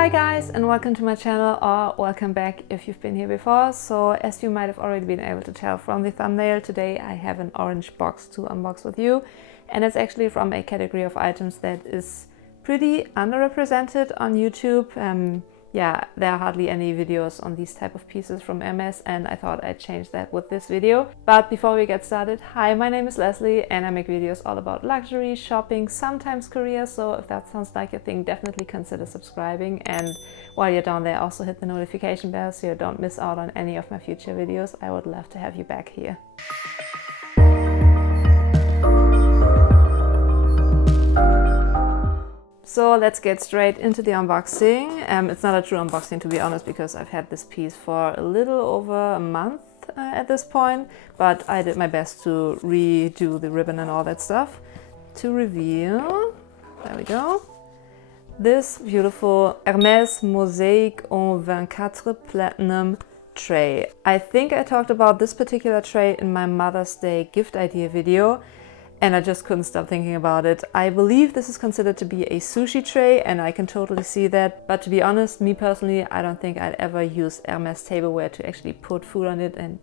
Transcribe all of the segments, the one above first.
Hi guys, and welcome to my channel, or welcome back if you've been here before. So as you might have already been able to tell from the thumbnail, today I have an orange box to unbox with you, and it's actually from a category of items that is pretty underrepresented on YouTube. Yeah, there are hardly any videos on these type of pieces from Hermès, and I thought I'd change that with this video. But before we get started, hi, my name is Leslie and I make videos all about luxury, shopping, sometimes Korea, so if that sounds like your thing, definitely consider subscribing. And while you're down there, also hit the notification bell so you don't miss out on any of my future videos. I would love to have you back here. So let's get straight into the unboxing. It's not a true unboxing, to be honest, because I've had this piece for a little over a month at this point, but I did my best to redo the ribbon and all that stuff. To reveal, there we go, this beautiful Hermès Mosaique en 24 Platinum tray. I think I talked about this particular tray in my Mother's Day gift idea video, and I just couldn't stop thinking about it. I believe this is considered to be a sushi tray, and I can totally see that. But to be honest, me personally, I don't think I'd ever use Hermès Tableware to actually put food on it and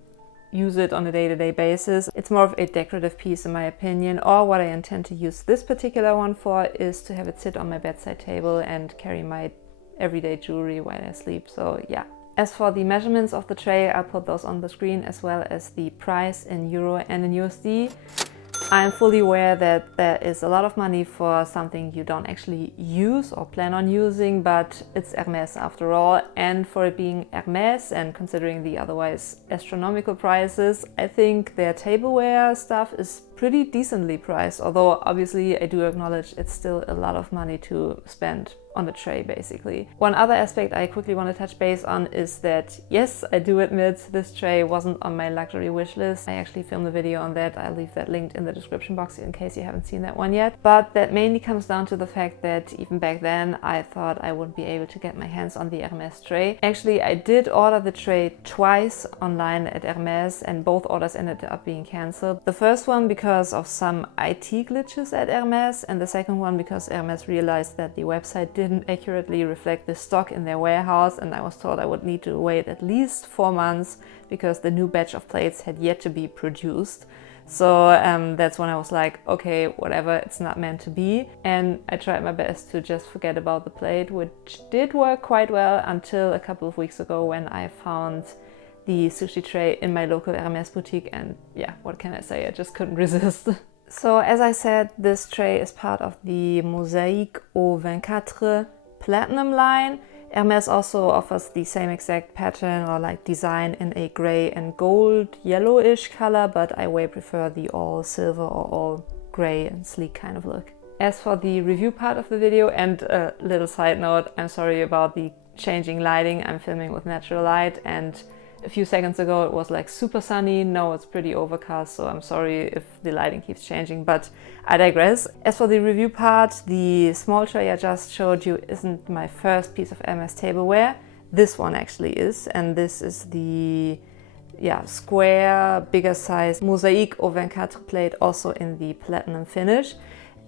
use it on a day-to-day basis. It's more of a decorative piece in my opinion, or what I intend to use this particular one for is to have it sit on my bedside table and carry my everyday jewelry while I sleep, so yeah. As for the measurements of the tray, I'll put those on the screen, as well as the price in Euro and in USD. I'm fully aware that there is a lot of money for something you don't actually use or plan on using, but it's Hermès after all, and for it being Hermès and considering the otherwise astronomical prices, I think their tableware stuff is pretty decently priced, although obviously I do acknowledge it's still a lot of money to spend on the tray basically. One other aspect I quickly want to touch base on is that yes, I do admit this tray wasn't on my luxury wish list. I actually filmed a video on that. I'll leave that linked in the description box in case you haven't seen that one yet. But that mainly comes down to the fact that even back then I thought I wouldn't be able to get my hands on the Hermès tray. Actually, I did order the tray twice online at Hermès, and both orders ended up being cancelled. The first one because of some IT glitches at Hermès, and the second one because Hermès realized that the website didn't accurately reflect the stock in their warehouse, and I was told I would need to wait at least 4 months because the new batch of plates had yet to be produced. So that's when I was like, okay, whatever, it's not meant to be. And I tried my best to just forget about the plate, which did work quite well until a couple of weeks ago when I found the sushi tray in my local Hermès boutique, and yeah, what can I say, I just couldn't resist. So as I said, this tray is part of the Mosaique en 24 Platinum line. Hermès also offers the same exact pattern or like design in a grey and gold yellowish color, but I way prefer the all silver or all grey and sleek kind of look. As for the review part of the video, and a little side note, I'm sorry about the changing lighting. I'm filming with natural light, and a few seconds ago it was like super sunny. Now it's pretty overcast, so I'm sorry if the lighting keeps changing, but I digress. As for the review part, the small tray I just showed you isn't my first piece of Hermès tableware. This one actually is, and this is the square, bigger size Mosaique en 24 plate, also in the platinum finish.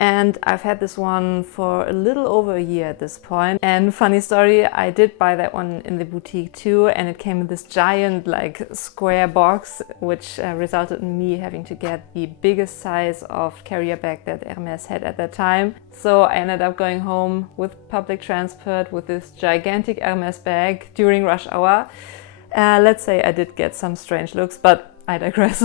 And I've had this one for a little over a year at this point. And funny story, I did buy that one in the boutique too, and it came in this giant like square box, which resulted in me having to get the biggest size of carrier bag that Hermès had at that time. So I ended up going home with public transport with this gigantic Hermès bag during rush hour. Let's say I did get some strange looks, but I digress.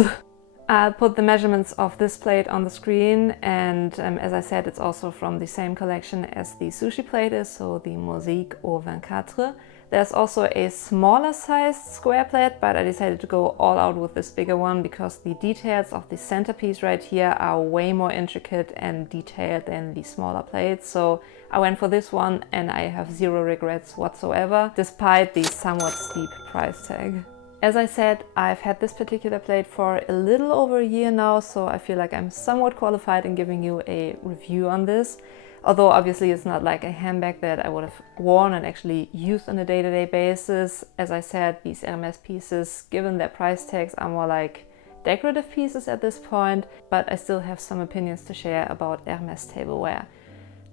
I'll put the measurements of this plate on the screen, and as I said, it's also from the same collection as the sushi plate is, so the Mosaique en 24. There's also a smaller sized square plate, but I decided to go all out with this bigger one because the details of the centerpiece right here are way more intricate and detailed than the smaller plates. So I went for this one, and I have zero regrets whatsoever, despite the somewhat steep price tag. As I said, I've had this particular plate for a little over a year now, so I feel like I'm somewhat qualified in giving you a review on this. Although obviously it's not like a handbag that I would have worn and actually used on a day-to-day basis. As I said, these Hermès pieces, given their price tags, are more like decorative pieces at this point, but I still have some opinions to share about Hermès tableware.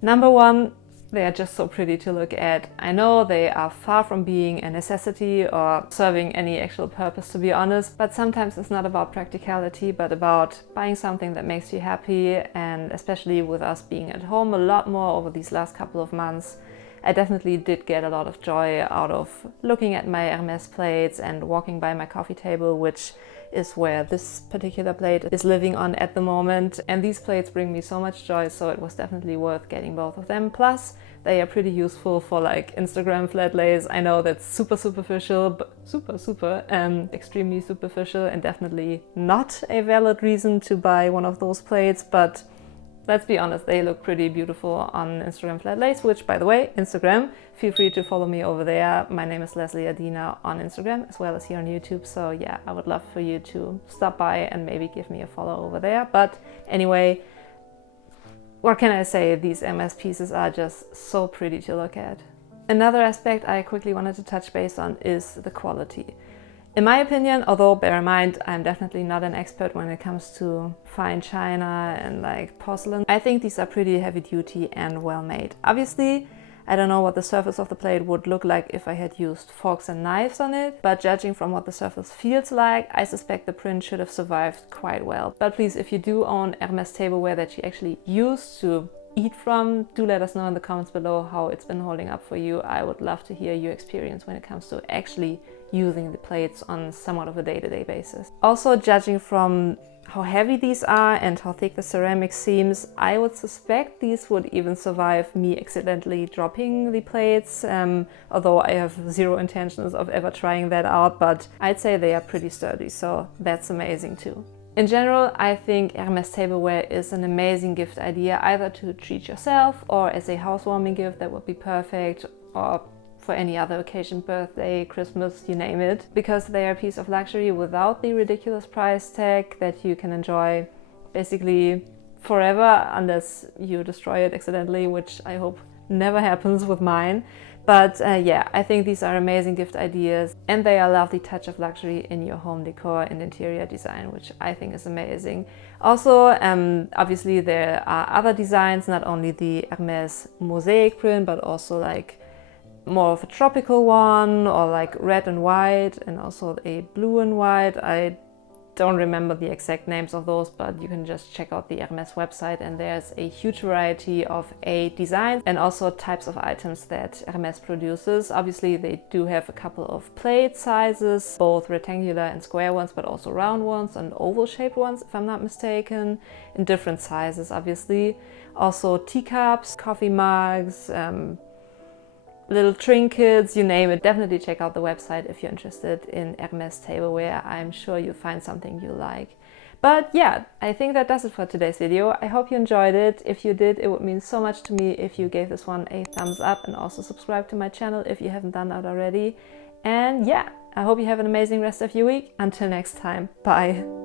Number one, They are just so pretty to look at. I know they are far from being a necessity or serving any actual purpose, to be honest, but sometimes it's not about practicality, but about buying something that makes you happy. And especially with us being at home a lot more over these last couple of months, I definitely did get a lot of joy out of looking at my Hermès plates and walking by my coffee table, which is where this particular plate is living on at the moment. And these plates bring me so much joy, so it was definitely worth getting both of them. Plus, they are pretty useful for like Instagram flat lays. I know that's super superficial, but extremely superficial, and definitely not a valid reason to buy one of those plates, but let's be honest, they look pretty beautiful on Instagram flat lays, which, by the way, Instagram, feel free to follow me over there. My name is Lesley Adina on Instagram as well as here on YouTube. So yeah, I would love for you to stop by and maybe give me a follow over there. But anyway, what can I say? These Hermès pieces are just so pretty to look at. Another aspect I quickly wanted to touch base on is the quality. In my opinion, although bear in mind, I'm definitely not an expert when it comes to fine china and like porcelain, I think these are pretty heavy duty and well made. Obviously, I don't know what the surface of the plate would look like if I had used forks and knives on it, but judging from what the surface feels like, I suspect the print should have survived quite well. But please, if you do own Hermès tableware that you actually use to eat from, do let us know in the comments below how it's been holding up for you. I would love to hear your experience when it comes to actually using the plates on somewhat of a day-to-day basis. Also, judging from how heavy these are and how thick the ceramic seems, I would suspect these would even survive me accidentally dropping the plates, although I have zero intentions of ever trying that out, but I'd say they are pretty sturdy, so that's amazing too. In general, I think Hermès tableware is an amazing gift idea, either to treat yourself or as a housewarming gift that would be perfect, or for any other occasion, birthday, Christmas, you name it, because they are a piece of luxury without the ridiculous price tag that you can enjoy basically forever unless you destroy it accidentally, which I hope never happens with mine. But yeah, I think these are amazing gift ideas, and they are a lovely touch of luxury in your home decor and interior design, which I think is amazing. Also, obviously there are other designs, not only the Hermès Mosaique print, but also like more of a tropical one, or like red and white, and also a blue and white. I don't remember the exact names of those, but you can just check out the Hermès website, and there's a huge variety of designs and also types of items that Hermès produces. Obviously, they do have a couple of plate sizes, both rectangular and square ones, but also round ones and oval shaped ones, if I'm not mistaken, in different sizes, obviously. Also teacups, coffee mugs, little trinkets, you name it. Definitely check out the website if you're interested in Hermès tableware. I'm sure you'll find something you like. But yeah, I think that does it for today's video. I hope you enjoyed it. If you did, it would mean so much to me if you gave this one a thumbs up, and also subscribe to my channel if you haven't done that already. And yeah, I hope you have an amazing rest of your week. Until next time, bye.